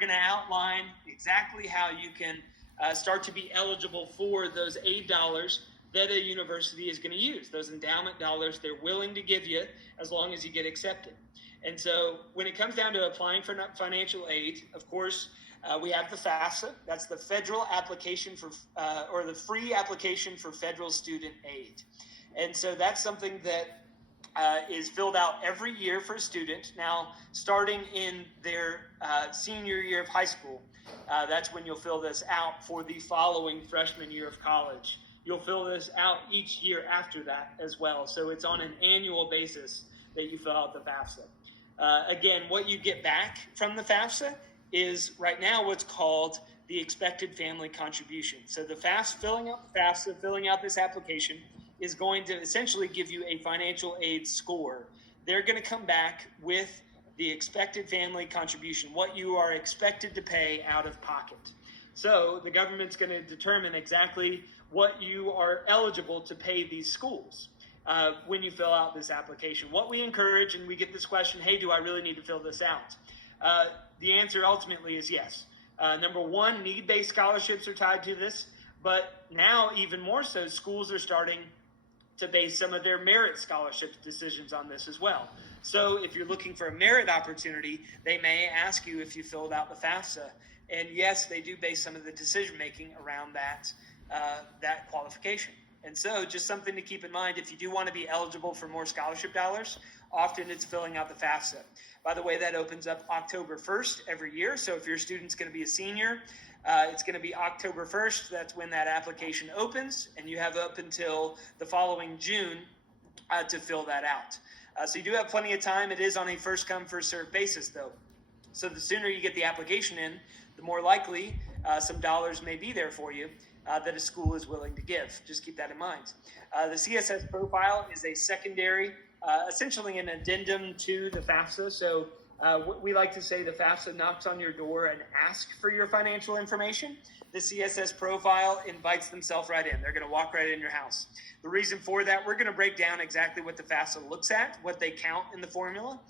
going to outline exactly how you can start to be eligible for those aid dollars that a university is going to use, those endowment dollars they're willing to give you as long as you get accepted. And so when it comes down to applying for financial aid, of course, we have the FAFSA. That's the federal application for, or the free application for federal student aid. And so that's something that is filled out every year for a student. Now, starting in their senior year of high school, that's when you'll fill this out for the following freshman year of college. You'll fill this out each year after that as well. So it's on an annual basis that you fill out the FAFSA. Again, what you get back from the FAFSA is right now what's called the expected family contribution. So the FAFSA, filling out this application is going to essentially give you a financial aid score. They're going to come back with the expected family contribution, what you are expected to pay out of pocket. So the government's going to determine exactly what you are eligible to pay these schools when you fill out this application. What we encourage, and we get this question, hey, do I really need to fill this out? The answer ultimately is yes. Number one, need-based scholarships are tied to this, but now even more so, schools are starting to base some of their merit scholarship decisions on this as well. So if you're looking for a merit opportunity, they may ask you if you filled out the FAFSA. And yes, they do base some of the decision-making around that qualification. And so just something to keep in mind, if you do want to be eligible for more scholarship dollars, often it's filling out the FAFSA. By the way, that opens up October 1st every year. So if your student's going to be a senior, it's going to be October 1st. That's when that application opens, and you have up until the following June to fill that out. So you do have plenty of time. It is on a first-come, first-served basis, though. So the sooner you get the application in, the more likely some dollars may be there for you that a school is willing to give. Just keep that in mind. The CSS profile is a secondary, essentially an addendum to the FAFSA. So we like to say the FAFSA knocks on your door and asks for your financial information. The CSS profile invites themselves right in. They're going to walk right in your house. The reason for that, we're going to break down exactly what the FAFSA looks at, what they count in the formula.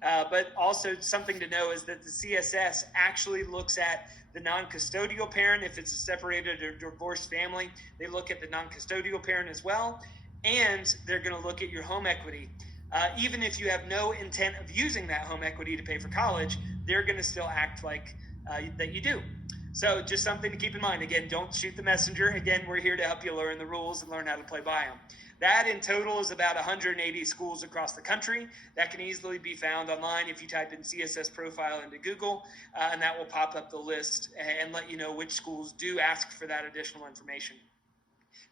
But also something to know is that the CSS actually looks at the non-custodial parent. If it's a separated or divorced family, they look at the non-custodial parent as well. And they're going to look at your home equity. Even if you have no intent of using that home equity to pay for college, they're going to still act like that you do. So just something to keep in mind. Again, don't shoot the messenger. Again, we're here to help you learn the rules and learn how to play by them. That in total is about 180 schools across the country. That can easily be found online if you type in CSS profile into Google, and that will pop up the list and let you know which schools do ask for that additional information.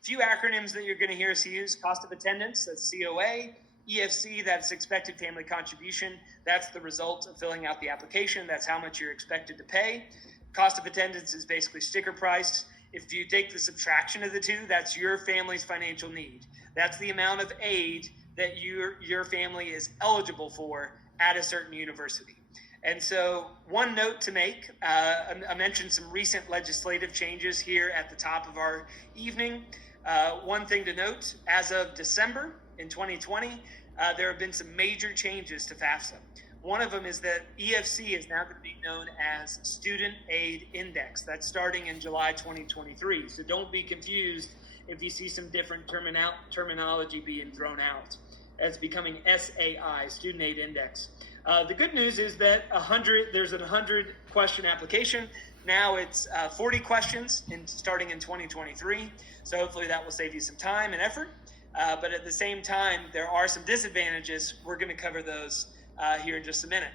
A few acronyms that you're going to hear us use: cost of attendance, that's COA. EFC, that's expected family contribution. That's the result of filling out the application. That's how much you're expected to pay. Cost of attendance is basically sticker price. If you take the subtraction of the two, that's your family's financial need. That's the amount of aid that your family is eligible for at a certain university. And so one note to make, I mentioned some recent legislative changes here at the top of our evening. One thing to note, as of December in 2020, there have been some major changes to FAFSA. One of them is that EFC is now going to be known as Student Aid Index. That's starting in July 2023. So don't be confused if you see some different terminology being thrown out. It's becoming SAI, Student Aid Index. The good news is that there's a 100 question application. Now it's 40 questions starting in 2023. So hopefully that will save you some time and effort. But at the same time, there are some disadvantages. We're going to cover those here in just a minute.